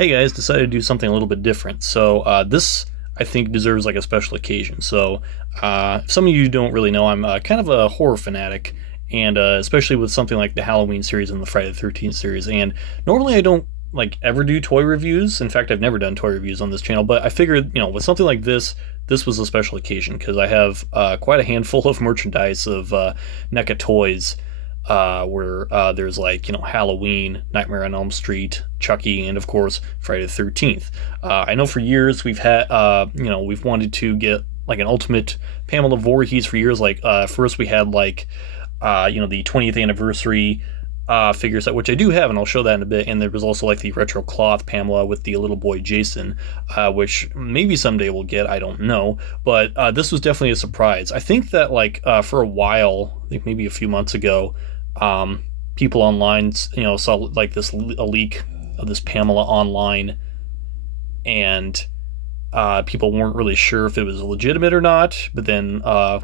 Hey guys, decided to do something a little bit different. So this I think deserves like a special occasion. So if some of you don't really know, I'm kind of a horror fanatic, and especially with something like the Halloween series and the Friday the 13th series. And normally I don't like ever do toy reviews. In fact, I've never done toy reviews on this channel. But I figured, with something like this was a special occasion because I have quite a handful of merchandise of NECA toys where there's like Halloween, Nightmare on Elm Street, Chucky, and of course Friday the 13th. I know for years we've had we've wanted to get like an Ultimate Pamela Voorhees for years. Like first we had like the 20th anniversary figure set, which I do have, and I'll show that in a bit. And there was also like the retro cloth Pamela with the little boy Jason, which maybe someday we'll get. I don't know, but this was definitely a surprise. I think that like for a while, I think maybe a few months ago, people online, saw like a leak of this Pamela online, and people weren't really sure if it was legitimate or not. But then, a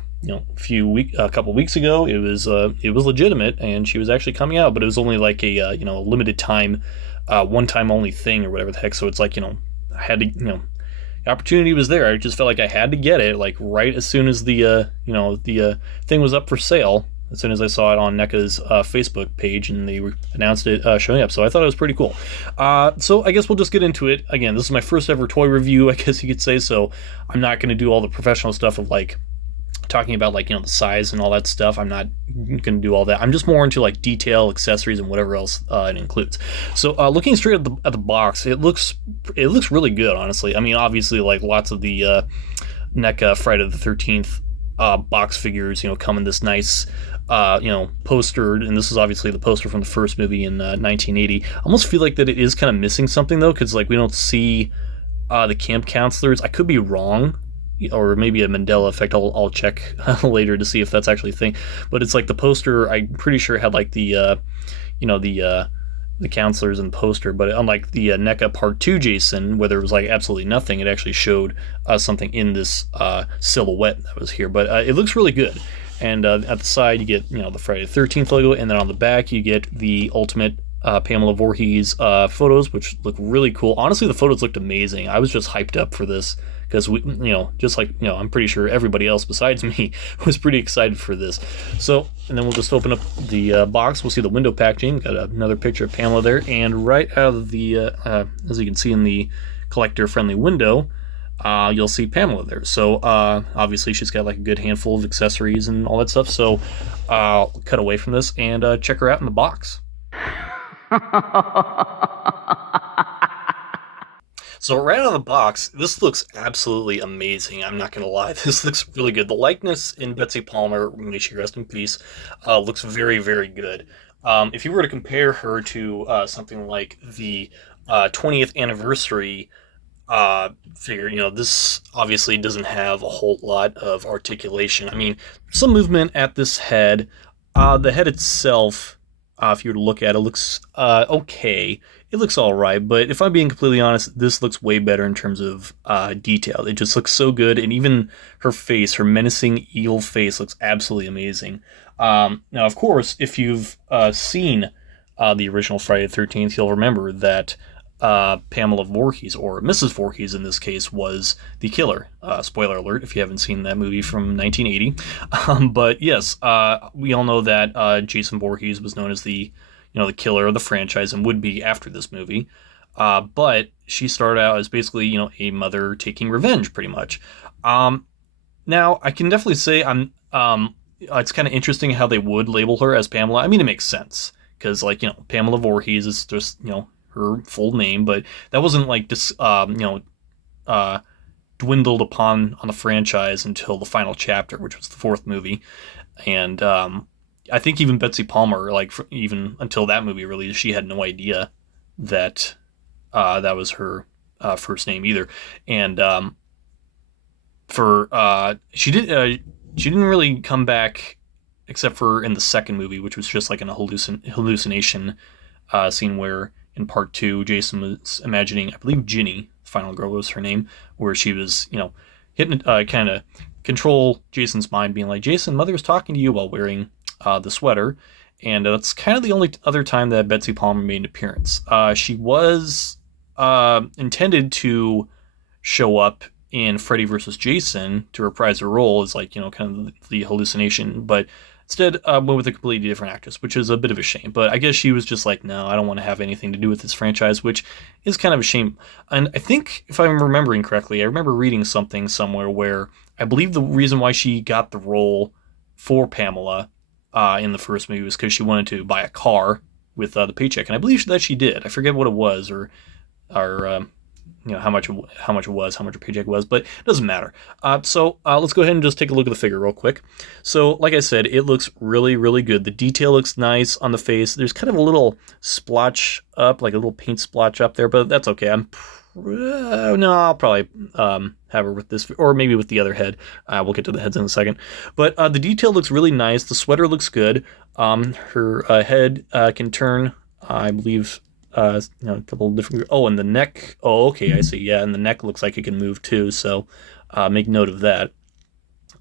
couple weeks ago, it was legitimate, and she was actually coming out. But it was only like a limited time, one time only thing or whatever the heck. So it's like I had to the opportunity was there. I just felt like I had to get it like right as soon as the thing was up for sale. As soon as I saw it on NECA's Facebook page and they announced it showing up. So I thought it was pretty cool. So I guess we'll just get into it. Again, this is my first ever toy review, I guess you could say. So I'm not going to do all the professional stuff of like talking about like, the size and all that stuff. I'm not going to do all that. I'm just more into like detail, accessories, and whatever else it includes. So looking straight at the box, it looks really good, honestly. I mean, obviously like lots of the NECA Friday the 13th box figures, come in this nice poster, and this is obviously the poster from the first movie in 1980. I almost feel like that it is kind of missing something though, because like we don't see the camp counselors. I could be wrong, or maybe a Mandela effect. I'll check later to see if that's actually a thing. But it's like the poster, I'm pretty sure had like the counselors in the poster, but unlike the NECA Part 2 Jason, where there was like absolutely nothing, it actually showed something in this silhouette that was here. But it looks really good. And at the side, you get the Friday the 13th logo, and then on the back, you get the Ultimate Pamela Voorhees photos, which look really cool. Honestly, the photos looked amazing. I was just hyped up for this because we, just like I'm pretty sure everybody else besides me was pretty excited for this. So, and then we'll just open up the box. We'll see the window packaging. Got another picture of Pamela there, and right out of the, as you can see in the collector-friendly window, you'll see Pamela there. So obviously she's got like a good handful of accessories and all that stuff. So I'll cut away from this and check her out in the box. So right out of the box, this looks absolutely amazing. I'm not gonna lie, this looks really good. The likeness in Betsy Palmer, may she rest in peace, looks very, very good. If you were to compare her to something like the 20th anniversary figure, this obviously doesn't have a whole lot of articulation. I mean, some movement at this head. The head itself, if you were to look at it, looks okay. It looks alright, but if I'm being completely honest, this looks way better in terms of detail. It just looks so good, and even her face, her menacing, evil face, looks absolutely amazing. Now, of course, if you've seen the original Friday the 13th, you'll remember that Pamela Voorhees, or Mrs. Voorhees in this case, was the killer. Spoiler alert if you haven't seen that movie from 1980. But yes, we all know that Jason Voorhees was known as the the killer of the franchise and would be after this movie. But she started out as basically a mother taking revenge, pretty much. Now I can definitely say it's kind of interesting how they would label her as Pamela. I mean, it makes sense because like Pamela Voorhees is just her full name, but that wasn't like just dwindled upon on the franchise until the final chapter, which was the fourth movie. And I think even Betsy Palmer, like even until that movie released, she had no idea that that was her first name either. And she didn't really come back except for in the second movie, which was just like an hallucination scene where in part 2, Jason was imagining, I believe Ginny, the final girl was her name, where she was, kind of control Jason's mind, being like, Jason, mother's talking to you, while wearing the sweater. And that's kind of the only other time that Betsy Palmer made an appearance. She was intended to show up in Freddy vs. Jason to reprise her role as like, kind of the hallucination, but instead went with a completely different actress, which is a bit of a shame. But I guess she was just like, no, I don't want to have anything to do with this franchise, which is kind of a shame. And I think, if I'm remembering correctly, I remember reading something somewhere where I believe the reason why she got the role for Pamela in the first movie was because she wanted to buy a car with the paycheck, and I believe that she did. I forget what it was, or how much it was, how much her paycheck was, but it doesn't matter. So let's go ahead and just take a look at the figure real quick. So like I said, it looks really, really good. The detail looks nice on the face. There's kind of a little splotch up, like a little paint splotch up there, but that's okay. No, I'll probably have her with this, or maybe with the other head. We'll get to the heads in a second. But the detail looks really nice. The sweater looks good. Her head can turn, I believe, a couple of different. Oh, and the neck. Oh, okay, I see. Yeah, and the neck looks like it can move too. So make note of that.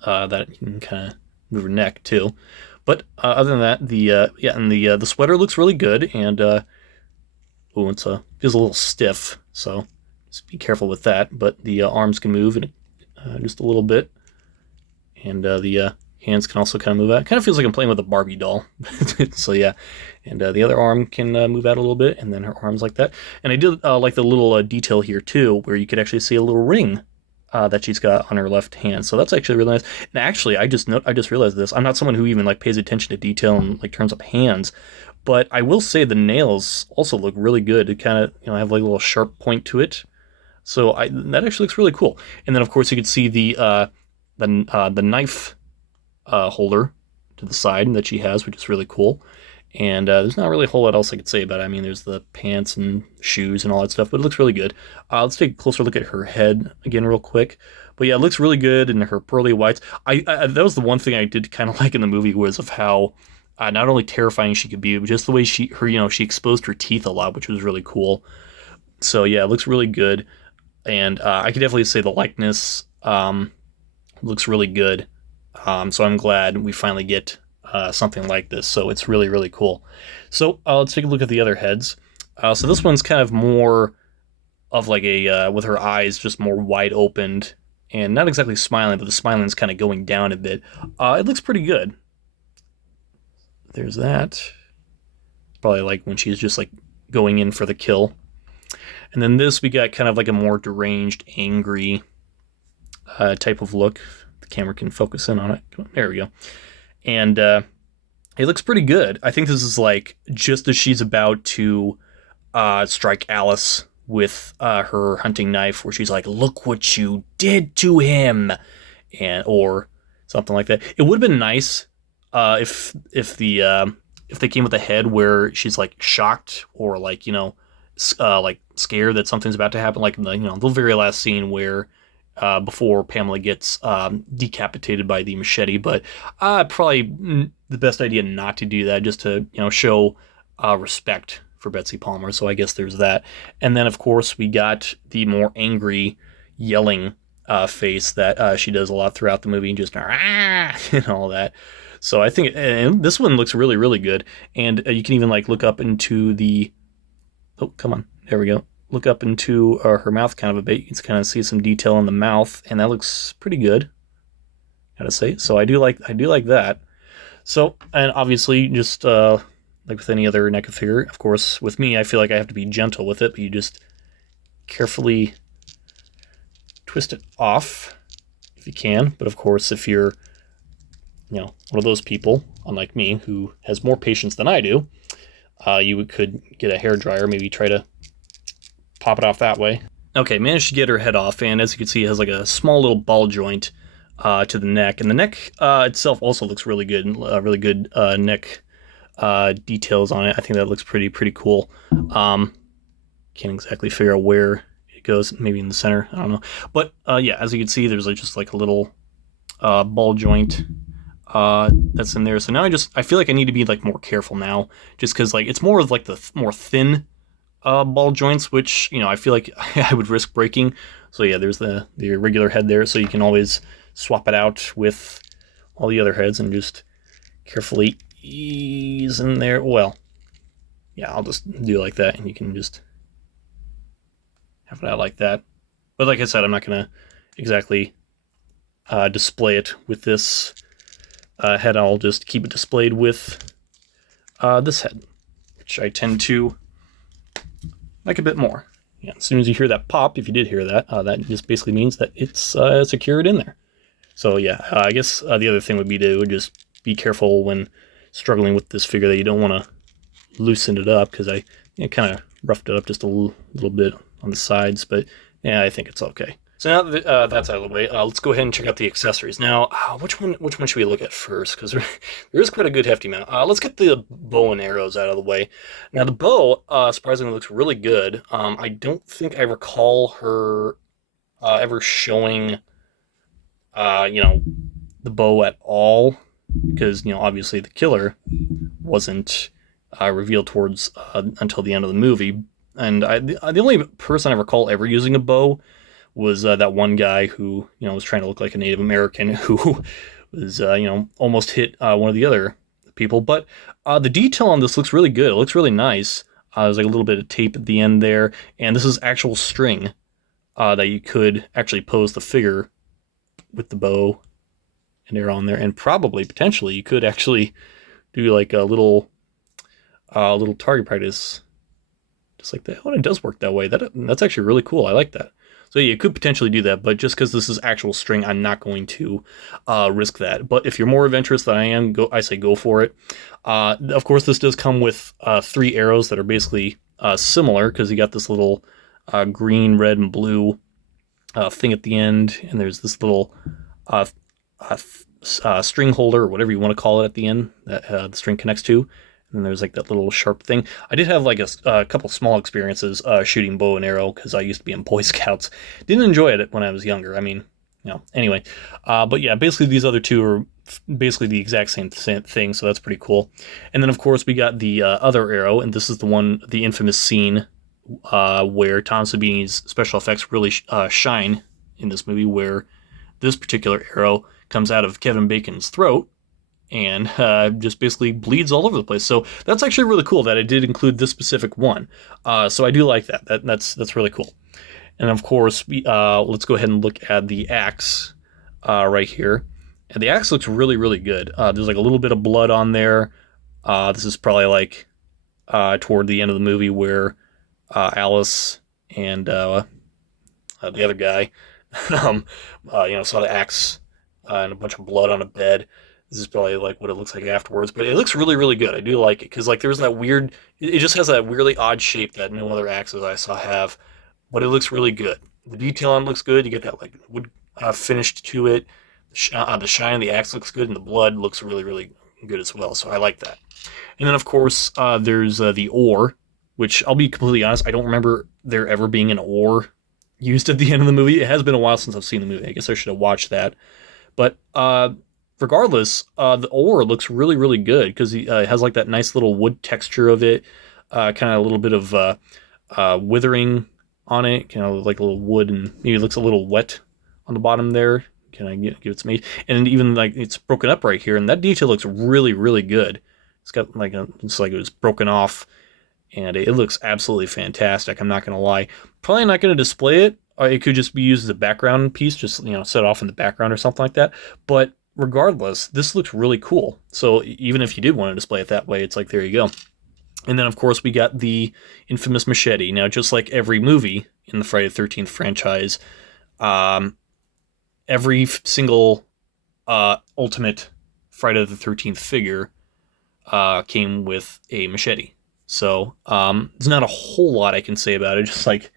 That you can kind of move her neck too. But other than that, the sweater looks really good, and it feels a little stiff. So just be careful with that. But the arms can move just a little bit, and the hands can also kind of move out. It kind of feels like I'm playing with a Barbie doll. So yeah, and the other arm can move out a little bit, and then her arms like that. And I did like the little detail here too, where you could actually see a little ring that she's got on her left hand. So that's actually really nice. And actually, I just realized this. I'm not someone who even like pays attention to detail and like turns up hands, but I will say the nails also look really good. It kind of have like a little sharp point to it. So that actually looks really cool. And then of course you could see the knife holder to the side that she has, which is really cool. And there's not really a whole lot else I could say about it. I mean, there's the pants and shoes and all that stuff, but it looks really good. Let's take a closer look at her head again real quick. But yeah, it looks really good, and her pearly whites. That was the one thing I did kind of like in the movie, was of how not only terrifying she could be, but just the way she exposed her teeth a lot, which was really cool. So yeah, it looks really good. And I could definitely say the likeness looks really good. So I'm glad we finally get something like this. So it's really, really cool. So let's take a look at the other heads. So this one's kind of more of like a, with her eyes just more wide opened and not exactly smiling, but the smiling's kind of going down a bit. It looks pretty good. There's that. Probably like when she's just like going in for the kill. And then this, we got kind of like a more deranged, angry type of look. The camera can focus in on it. There we go. And it looks pretty good. I think this is like just as she's about to strike Alice with her hunting knife, where she's like, "Look what you did to him," or something like that. It would have been nice if they came with a head where she's like shocked or like like scared that something's about to happen, like the very last scene where before Pamela gets decapitated by the machete. But probably the best idea not to do that, just to show respect for Betsy Palmer. So I guess there's that. And then of course we got the more angry yelling face that she does a lot throughout the movie, and just and all that. So I think this one looks really, really good. And you can even like look up into the there we go. Look up into her mouth kind of a bit. You can kind of see some detail in the mouth, and that looks pretty good, gotta say. So I do like that. So, and obviously, just like with any other NECA figure, of course, with me, I feel like I have to be gentle with it, but you just carefully twist it off if you can. But of course, if you're one of those people, unlike me, who has more patience than I do, you could get a hairdryer, maybe try to pop it off that way. Okay, managed to get her head off, and as you can see, it has like a small little ball joint to the neck, and the neck itself also looks really good. Really good neck details on it. I think that looks pretty cool. Can't exactly figure out where it goes. Maybe in the center. I don't know. But yeah, as you can see, there's just like a little ball joint that's in there. So now I feel like I need to be like more careful now, just because like it's more of like the more thin ball joints, which I feel like I would risk breaking. So yeah, there's the regular head there, so you can always swap it out with all the other heads and just carefully ease in there. Well, yeah, I'll just do it like that, and you can just have it out like that. But like I said, I'm not going to exactly display it with this head. I'll just keep it displayed with this head, which I tend to like a bit more. Yeah, as soon as you hear that pop, if you did hear that, that just basically means that it's secured in there. So yeah, I guess the other thing would be to just be careful when struggling with this figure that you don't want to loosen it up, because I kind of roughed it up just a little bit on the sides, but yeah, I think it's okay. So now that that's out of the way, let's go ahead and check out the accessories. Now, which one should we look at first? Because there is quite a good hefty amount. Let's get the bow and arrows out of the way. Now, the bow, surprisingly, looks really good. I don't think I recall her ever showing, the bow at all, because, obviously the killer wasn't revealed towards until the end of the movie. And the only person I recall ever using a bow was that one guy who, was trying to look like a Native American who was, almost hit one of the other people. But the detail on this looks really good. It looks really nice. There's like a little bit of tape at the end there. And this is actual string that you could actually pose the figure with the bow and arrow on there. And probably, potentially, you could actually do like a little target practice just like that. Oh, and it does work that way. That's actually really cool. I like that. So yeah, you could potentially do that, but just because this is actual string, I'm not going to risk that. But if you're more adventurous than I am, I say go for it. Of course, this does come with 3 arrows that are basically similar, because you got this little green, red, and blue thing at the end, and there's this little string holder, or whatever you want to call it, at the end that the string connects to. And there's like that little sharp thing. I did have like a couple small experiences shooting bow and arrow, because I used to be in Boy Scouts. Didn't enjoy it when I was younger. I mean, anyway. But yeah, basically these other two are basically the exact same thing, so that's pretty cool. And then of course we got the other arrow, and this is the infamous scene where Tom Savini's special effects really shine in this movie, where this particular arrow comes out of Kevin Bacon's throat and just basically bleeds all over the place. So that's actually really cool that it did include this specific one. So I do like that. That's really cool. And of course, let's go ahead and look at the axe right here. And the axe looks really, really good. There's like a little bit of blood on there. This is probably like toward the end of the movie where Alice and the other guy, saw the axe and a bunch of blood on a bed. This is probably like what it looks like afterwards, but it looks really, really good. I do like it, because like there's that weird, it just has that weirdly odd shape that no other axes I saw have, but it looks really good. The detail on it looks good. You get that like wood finished to it. The shine of the axe looks good, and the blood looks really, really good as well. So I like that. And then of course there's the oar, which I'll be completely honest, I don't remember there ever being an oar used at the end of the movie. It has been a while since I've seen the movie. I guess I should have watched that. But regardless, the oar looks really, really good, because it has like that nice little wood texture of it, kind of a little bit of withering on it, kind of like a little wood, and maybe it looks a little wet on the bottom there. Can I give it some age? And even like it's broken up right here, and that detail looks really, really good. It's got like it's like it was broken off, and it looks absolutely fantastic. I'm not gonna lie. Probably not gonna display it. It could just be used as a background piece, just set off in the background or something like that. But regardless, this looks really cool. So even if you did want to display it that way, it's like, there you go. And then of course we got the infamous machete. Now, just like every movie in the Friday the 13th franchise, every single Ultimate Friday the 13th figure came with a machete. So there's not a whole lot I can say about it, just like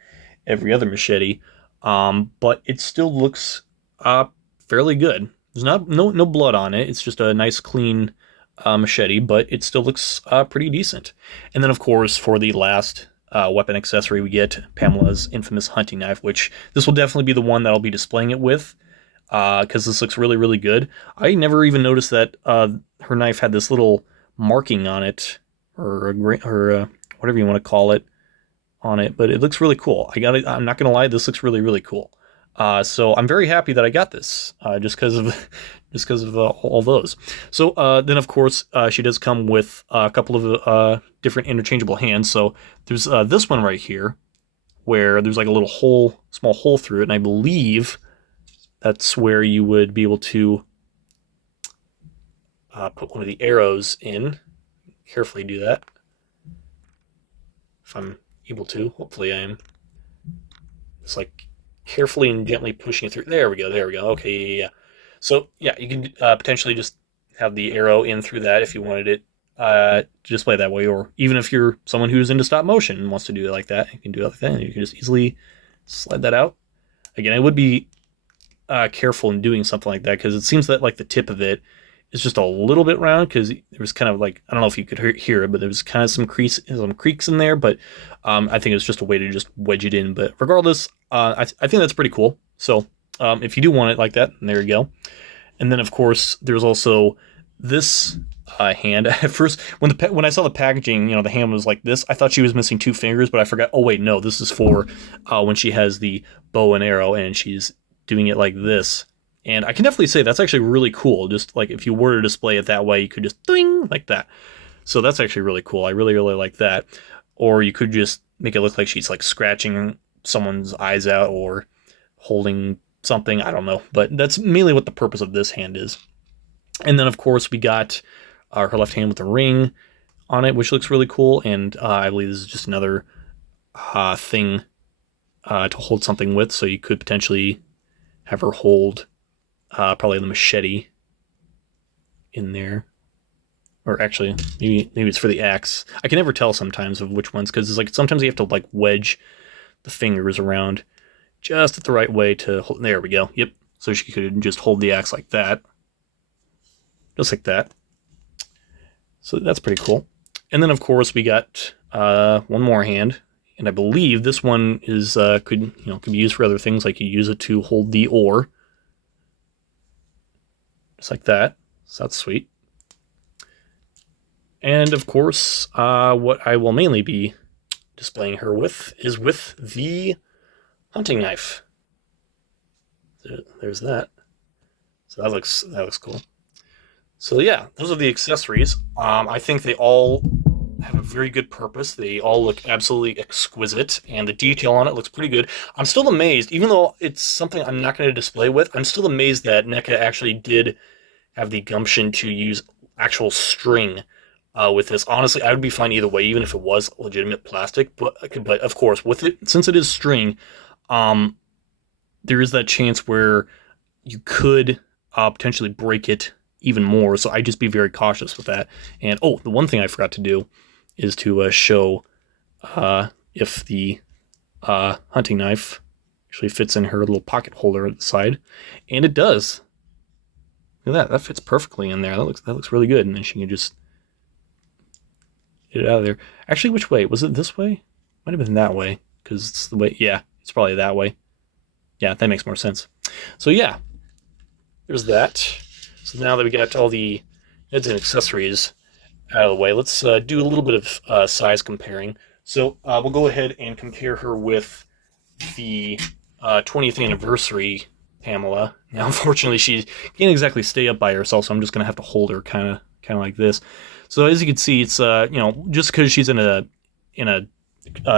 every other machete, but it still looks fairly good. There's no blood on it. It's just a nice clean machete, but it still looks pretty decent. And then of course for the last weapon accessory, we get Pamela's infamous hunting knife, which this will definitely be the one that I'll be displaying it with, because this looks really, really good. I never even noticed that her knife had this little marking on it, or whatever you want to call it, on it, but it looks really cool. I'm not gonna lie, this looks really, really cool. So I'm very happy that I got this, just because of all those. So then of course she does come with a couple of different interchangeable hands. So there's this one right here, where there's like a little hole, small hole through it, and I believe that's where you would be able to put one of the arrows in. Carefully do that. If I'm able to. Hopefully I am. Just like carefully and gently pushing it through. There we go, there we go. Okay, yeah. So, yeah, you can potentially just have the arrow in through that if you wanted it to display that way, or even if you're someone who's into stop motion and wants to do it like that, you can do it like that, and you can just easily slide that out. Again, I would be careful in doing something like that, because it seems that like the tip of it is just a little bit round, because there was kind of like, I don't know if you could hear it, but there was kind of some creaks in there, but I think it's just a way to just wedge it in. But regardless, I think that's pretty cool. So if you do want it like that, there you go. And then of course there's also this hand. At first, when I saw the packaging, the hand was like this, I thought she was missing 2 fingers, but I forgot. Oh wait, no, this is for when she has the bow and arrow and she's doing it like this. And I can definitely say that's actually really cool. Just like if you were to display it that way, you could just ding like that. So that's actually really cool. I really, really like that. Or you could just make it look like she's like scratching someone's eyes out or holding something. I don't know. But that's mainly what the purpose of this hand is. And then, of course, we got her left hand with a ring on it, which looks really cool. And I believe this is just another thing to hold something with. So you could potentially have her hold probably the machete in there, or actually maybe it's for the axe. I can never tell sometimes of which ones, because it's like sometimes you have to like wedge the fingers around just at the right way to hold. There we go. Yep. So she could just hold the axe like that, just like that. So that's pretty cool. And then of course we got one more hand, and I believe this one is could be used for other things, like you use it to hold the oar. Just like that. So that's sweet. And of course, what I will mainly be displaying her with is with the hunting knife. There's that. So that looks cool. So yeah, those are the accessories. I think they all have a very good purpose. They all look absolutely exquisite, and the detail on it looks pretty good. I'm still amazed, even though it's something I'm not going to display with, I'm still amazed that NECA actually did have the gumption to use actual string with this. Honestly, I would be fine either way, even if it was legitimate plastic. But of course, with it, since it is string, there is that chance where you could potentially break it even more. So I'd just be very cautious with that. And oh, the one thing I forgot to do is to show if the hunting knife actually fits in her little pocket holder at the side, and it does. Look at that. That fits perfectly in there. That looks really good. And then she can just get it out of there. Actually, which way? Was it this way? Might have been that way, because it's the way. Yeah, it's probably that way. Yeah, that makes more sense. So yeah, there's that. So now that we got all the heads and accessories out of the way, let's do a little bit of size comparing. So we'll go ahead and compare her with the 20th anniversary Pamela. Now, unfortunately, she can't exactly stay up by herself, so I'm just gonna have to hold her kind of like this. So as you can see, it's just because she's in a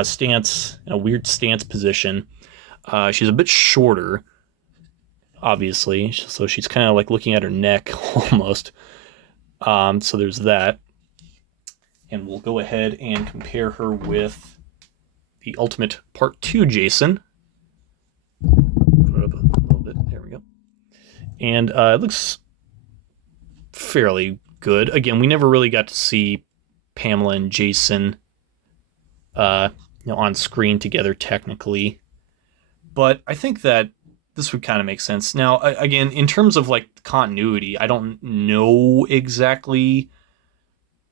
stance, in a weird stance position, she's a bit shorter, obviously. So she's kind of like looking at her neck almost. So there's that, and we'll go ahead and compare her with the Ultimate Part 2 Jason. And it looks fairly good. Again, we never really got to see Pamela and Jason on screen together technically. But I think that this would kind of make sense. Now, again, in terms of like continuity, I don't know exactly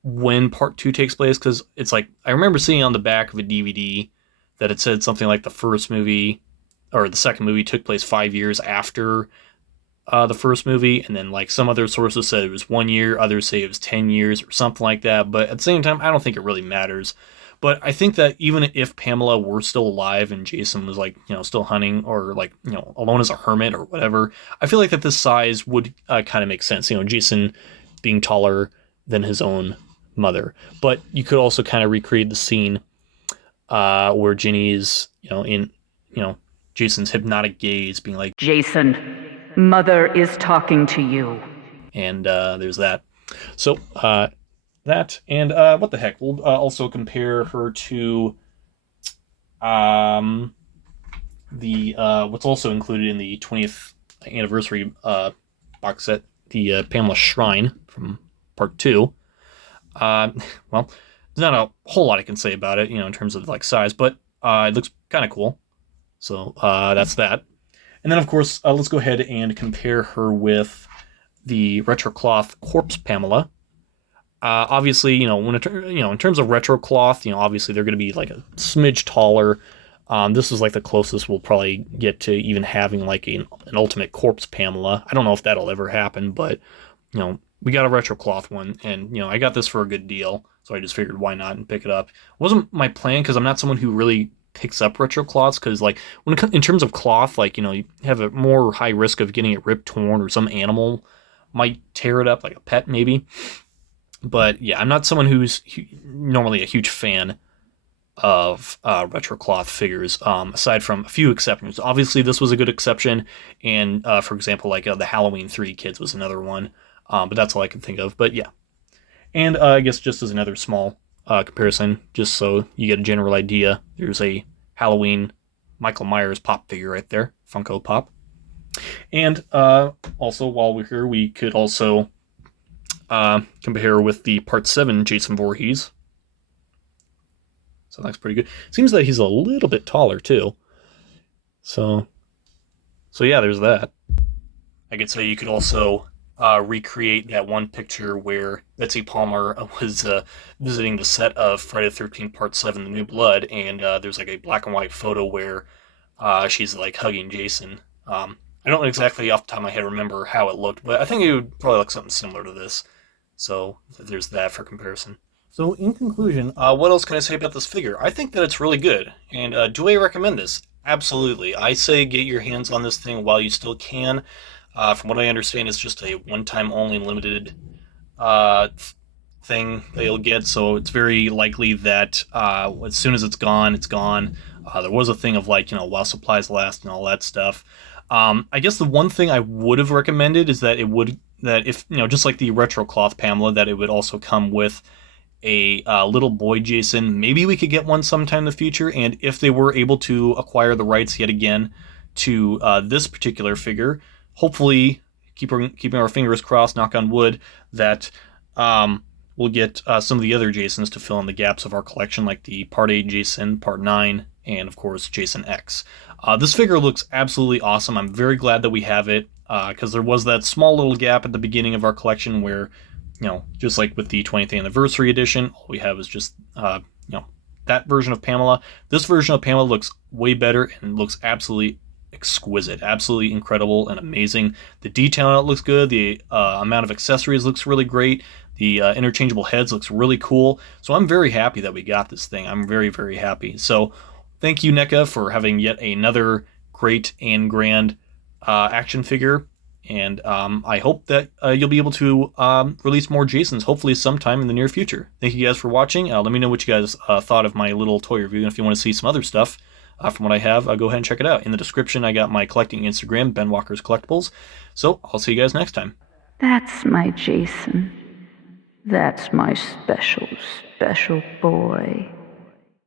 when Part 2 takes place, because it's like, I remember seeing on the back of a DVD that it said something like the first movie, or the second movie, took place 5 years after the first movie, and then like some other sources said it was 1 year, others say it was 10 years or something like that. But at the same time, I don't think it really matters. But I think that even if Pamela were still alive and Jason was like, still hunting, or like, alone as a hermit or whatever, I feel like that this size would kind of make sense. Jason being taller than his own mother. But you could also kind of recreate the scene where Ginny is, you know, Jason's hypnotic gaze, being like, Jason, Mother is talking to you. and there's that. So that, and what the heck? We'll also compare her to um, the what's also included in the 20th anniversary box set, the Pamela Shrine from Part Two. Uh, well, there's not a whole lot I can say about it, in terms of like size, but it looks kind of cool. So that's that. And then, of course, let's go ahead and compare her with the retro cloth corpse Pamela. Obviously, in terms of retro cloth, obviously they're going to be like a smidge taller. This is like the closest we'll probably get to even having like an ultimate corpse Pamela. I don't know if that'll ever happen, but we got a retro cloth one, and I got this for a good deal, so I just figured why not and pick it up. It wasn't my plan because I'm not someone who really picks up retro cloths, because like in terms of cloth, like you have a more high risk of getting it ripped, torn, or some animal might tear it up, like a pet maybe. But yeah, I'm not someone who's normally a huge fan of retro cloth figures, aside from a few exceptions. Obviously, this was a good exception, and for example, like the Halloween 3 kids was another one, but that's all I can think of. But yeah, and I guess just as another small comparison, just so you get a general idea, there's a Halloween Michael Myers pop figure right there, Funko Pop. And also, while we're here, we could also compare with the Part 7 Jason Voorhees. So that's pretty good. Seems that he's a little bit taller, too. So yeah, there's that. I could say you could also recreate that one picture where Betsy Palmer was visiting the set of Friday the 13th Part 7, The New Blood, and there's like a black and white photo where she's like hugging Jason. I don't exactly off the top of my head remember how it looked, but I think it would probably look something similar to this. So there's that for comparison. So in conclusion, what else can I say about this figure? I think that it's really good. And do I recommend this? Absolutely. I say get your hands on this thing while you still can. From what I understand, it's just a one-time only limited thing that you'll get. So it's very likely that as soon as it's gone, it's gone. There was a thing of like, while supplies last and all that stuff. I guess the one thing I would have recommended is that if, just like the retro cloth Pamela, that it would also come with a little boy Jason. Maybe we could get one sometime in the future, and if they were able to acquire the rights yet again to this particular figure, hopefully, keeping our fingers crossed, knock on wood, that we'll get some of the other Jasons to fill in the gaps of our collection, like the Part 8 Jason, Part 9, and of course Jason X. This figure looks absolutely awesome. I'm very glad that we have it, because there was that small little gap at the beginning of our collection where, just like with the 20th anniversary edition, all we have is just, that version of Pamela. This version of Pamela looks way better and looks absolutely exquisite, absolutely incredible and amazing. The detail on it looks good. The amount of accessories looks really great. The interchangeable heads looks really cool. So I'm very happy that we got this thing. I'm very, very happy. So thank you, NECA, for having yet another great and grand action figure. And I hope that you'll be able to release more Jasons, hopefully sometime in the near future. Thank you guys for watching. Let me know what you guys thought of my little toy review. And if you want to see some other stuff from what I have, go ahead and check it out. In the description, I got my collecting Instagram, Ben Walker's Collectibles. So I'll see you guys next time. That's my Jason. That's my special, special boy.